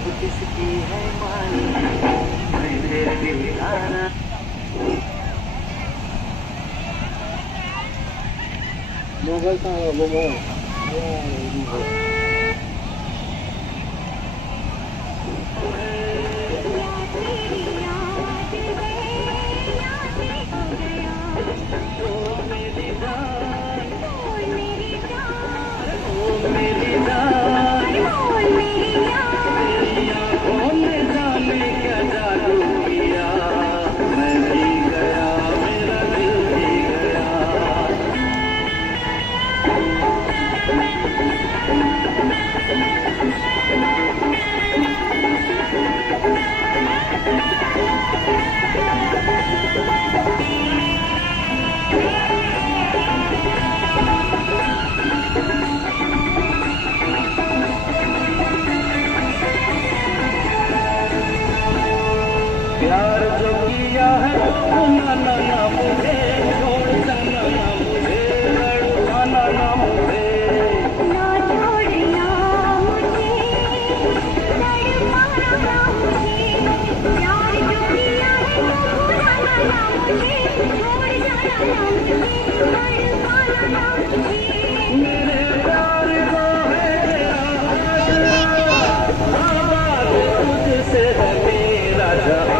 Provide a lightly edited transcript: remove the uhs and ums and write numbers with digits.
अब किसकी है मानी मेरे दिल का ना। मोबाइल कहाँ है मोबाइल? प्यार जो किया है ना ना ना मुझे छोड़ जाना ना मुझे लड़ जाना ना मुझे ना छोड़ना मुझे तड़पाना ना मुझे प्यार जो किया है तो भुलाना ना मुझे छोड़ जाना ना मुझे तड़पाना ना मुझे मेरे प्यार को है आबाद तुझसे है मेरा जहां।